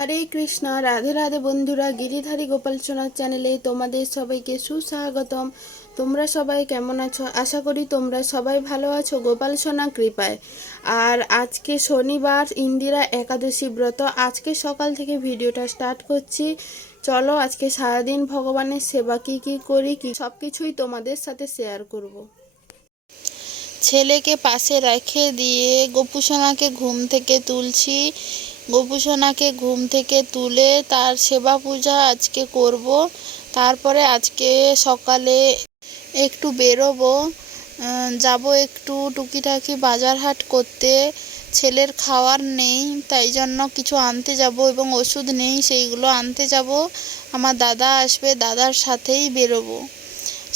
হরে কৃষ্ণ, রাধে রাধে বন্ধুরা, গিরিধারী গোপাল সোনার চ্যানেলে তোমাদের সবাইকে সুস্বাগতম। তোমরা সবাই কেমন আছো? আশা করি তোমরা সবাই ভালো আছো, গোপাল সোনা কৃপায়। আর আজকে শনিবার, ইন্দিরা একাদশী ব্রত। আজকে সকাল থেকে ভিডিওটা স্টার্ট করছি। চলো আজকে সারাদিন ভগবানের সেবা কি কি করি, কি সব কিছুই তোমাদের সাথে শেয়ার করব। ছেলেকে পাশে রেখে দিয়ে গোপুসোনাকে ঘুম থেকে তুলছি। গোপুসোনাকে ঘুম থেকে তুলে তার সেবা পূজা আজকে করব। তারপরে আজকে সকালে একটু বেরোবো। যাব একটু টুকিটাকি বাজার হাট করতে। ছেলের খাওয়ার নেই, তাই জন্য কিছু আনতে যাব এবং ওষুধ নেই, সেইগুলো আনতে যাব। আমার দাদা আসবে, দাদার সাথেই বেরোবো।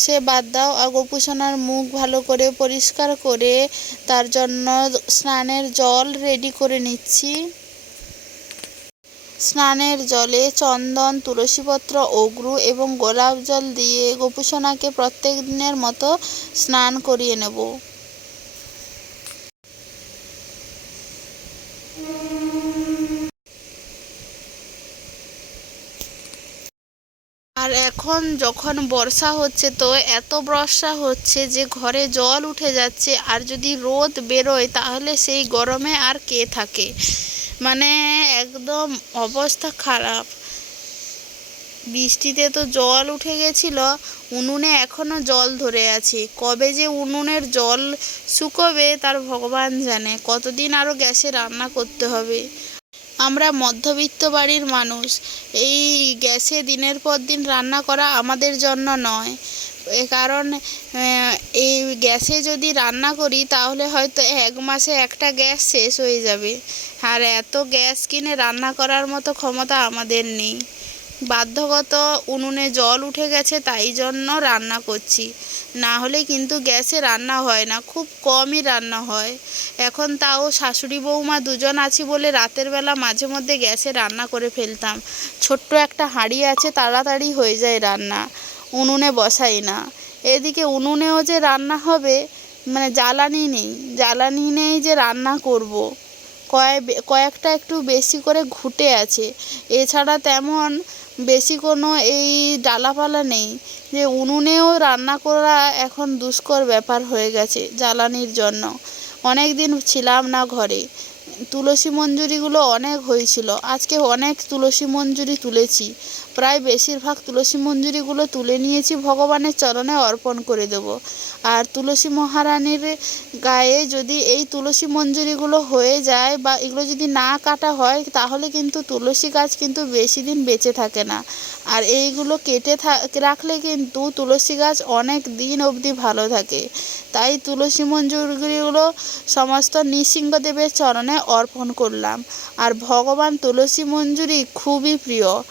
সে বাদ দাও, আর গোপুসোনার মুখ ভালো করে পরিষ্কার করে তার জন্য স্নানের জল রেডি করে নিচ্ছি। স্নানের জলে চন্দন, তুলসীপত্র, অগ্রু এবং গোলাপ জল দিয়ে গোপুসোনাকে প্রত্যেক দিনের মতো স্নান করিয়ে নেব। আর এখন যখন বর্ষা হচ্ছে তো এত বর্ষা হচ্ছে যে ঘরে জল উঠে যাচ্ছে, আর যদি রোদ বেরোয় তাহলে সেই গরমে আর কে থাকে? মানে একদম অবস্থা খারাপ। বৃষ্টিতে তো জল উঠে গেছিল, উনুনে এখনও জল ধরে আছে। কবে যে উনুনের জল শুকোবে তার ভগবান জানে, কতদিন আরও গ্যাসে রান্না করতে হবে। আমরা মধ্যবিত্ত বাড়ির মানুষ, এই গ্যাসে দিনের পর দিন রান্না করা আমাদের জন্য নয়। কারণ এই গ্যাসে যদি রান্না করি, তাহলে হয়তো এক মাসে একটা গ্যাস শেষ হয়ে যাবে। আর এত গ্যাস কিনে রান্না করার মতো ক্ষমতা আমাদের নেই। বাধ্যগত উনুনে জল উঠে গেছে, তাই জন্য রান্না করছি। না হলে কিন্তু গ্যাসে রান্না হয় না, খুব কমই রান্না হয়। এখন তাও শাশুড়ি বৌমা দুজন আছি বলে রাতের বেলা মাঝে মধ্যে গ্যাসে রান্না করে ফেলতাম। ছোট্ট একটা হাঁড়ি আছে, তাড়াতাড়ি হয়ে যায় রান্না। উনুনে বসাই না। এদিকে উনুনেও যে রান্না হবে মানে জ্বালানি নেই। জ্বালানি নেই যে রান্না করব। কয় কয়েকটা একটু বেশি করে ঘুটে আছে। এছাড়া তেমন বেশি কোনো এই ডালাপালা নেই। যে উনুনেও রান্না করা এখন দুষ্কর ব্যাপার হয়ে গেছে জ্বালানির জন্য। অনেক দিন ছিলাম না ঘরে। তুলসী মঞ্জুরিগুলো অনেক হয়েছিল। আজকে অনেক তুলসী মঞ্জুরি তুলেছি। প্রায় বেশিরভাগ তুলসী মঞ্জুরিগুলো তুলে নিয়েছি, ভগবানের চরণে অর্পণ করে দেব। আর তুলসী মহারানীর গায়ে যদি এই তুলসী মঞ্জুরিগুলো হয়ে যায় বা এগুলো যদি না কাটা হয়, তাহলে কিন্তু তুলসী গাছ কিন্তু বেশি দিন বেঁচে থাকে না। আর এইগুলো কেটে রাখলে কিন্তু তুলসী গাছ অনেক দিন অবধি ভালো থাকে। তাই তুলসী মঞ্জুরিগুলো সমস্ত নৃসিংহদেবের চরণে অর্পণ করলাম। আর ভগবান তুলসী মঞ্জুরি খুবই প্রিয়।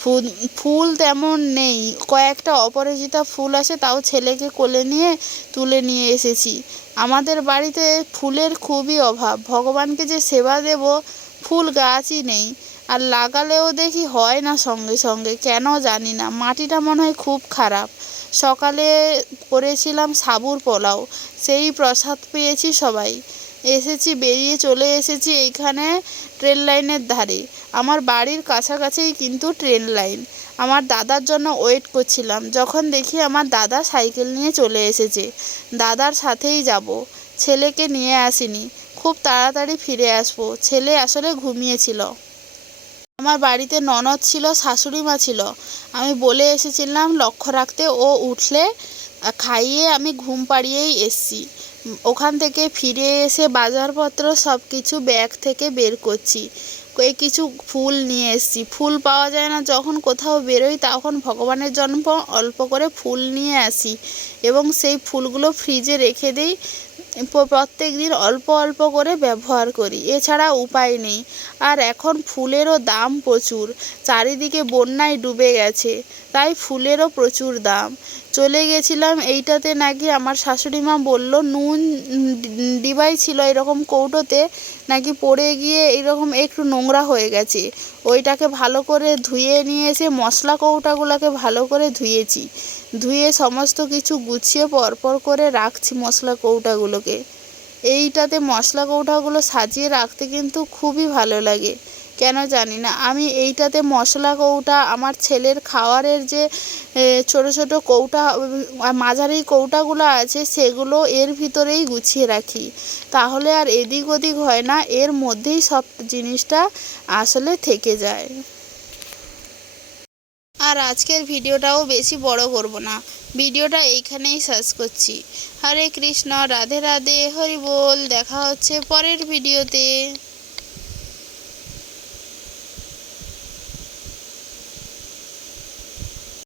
ফুল ফুল তেমন নেই। কয়েকটা অপরাজিতা ফুল আছে, তাও ছেলেকে কোলে নিয়ে তুলে নিয়ে এসেছি। আমাদের বাড়িতে ফুলের খুবই অভাব। ভগবানকে যে সেবা দেব, ফুল গাছই নেই। আর লাগালেও দেখি হয় না সঙ্গে সঙ্গে, কেন জানি না। মাটিটা মনে হয় খুব খারাপ। সকালে করেছিলাম সাবুর পোলাও। সেই প্রসাদ পেয়েছি সবাই। এসেছি, বেরিয়ে চলে এসেছি এইখানে ট্রেন লাইনের ধারে। আমার বাড়ির কাছাকাছিই কিন্তু ট্রেন লাইন আমার দাদার জন্য ওয়েট করছিলাম, যখন দেখি আমার দাদা সাইকেল নিয়ে চলে এসেছে। দাদার সাথেই যাব, ছেলেকে নিয়ে আসিনি, খুব তাড়াতাড়ি ফিরে আসব। ছেলে আসলে ঘুমিয়েছিল। আমার বাড়িতে ননদ ছিল, শাশুড়ি মা ছিল। আমি বলে এসেছিলাম, লক্ষ্য রাখতে ও উঠলে, খাইয়ে আমি ঘুম পাড়িয়েই এসছি। ওখান থেকে ফিরে এসে বাজারপত্র সব কিছু ব্যাগ থেকে বের করছি। এই কিছু ফুল নিয়ে এসছি। ফুল পাওয়া যায় না, যখন কোথাও বেরোই তখন ভগবানের জন্য অল্প করে ফুল নিয়ে আসি এবং সেই ফুলগুলো ফ্রিজে রেখে দিই। প্রত্যেক দিন অল্প অল্প করে ব্যবহার করি। এছাড়া উপায় নেই। আর এখন ফুলেরও দাম প্রচুর। চারিদিকে বন্যায় ডুবে গেছে। তাই ফুলেরও প্রচুর দাম। চলে গেছিলাম এইটাতে নাকি আমার শাশুড়ি মা বলল, নুন ডিবাই ছিল এরকম কৌটোতে, নাকি পড়ে গিয়ে এরকম একটু নোংরা হয়ে গেছে। ওইটাকে ভালো করে ধুয়ে নিয়ে এসে মশলা কৌটাগুলোকে ভালো করে ধুয়েছি। ধুয়ে সমস্ত কিছু গুছিয়ে পরপর করে রাখছি মশলা কৌটাগুলোকে। এইটাতে মশলা কৌটাগুলো সাজিয়ে রাখতে কিন্তু খুবই ভালো লাগে। কেন জানি না, আমি এইটাতে মশলা কৌটা, আমার ছেলের খাওয়ারের যে ছোট ছোট কৌটা মাঝারি কৌটাগুলো আছে, সেগুলো এর ভিতরেই গুছিয়ে রাখি। তাহলে আর এদিক ওদিক হয় না, এর মধ্যেই সব জিনিসটা আসলে থেকে যায়। আর আজকের ভিডিওটাও বেশি বড় করব না। ভিডিওটা এইখানেই শেষ করছি। হরে কৃষ্ণ, রাধে রাধে, হরি বল, দেখা হচ্ছে পরের ভিডিওতে।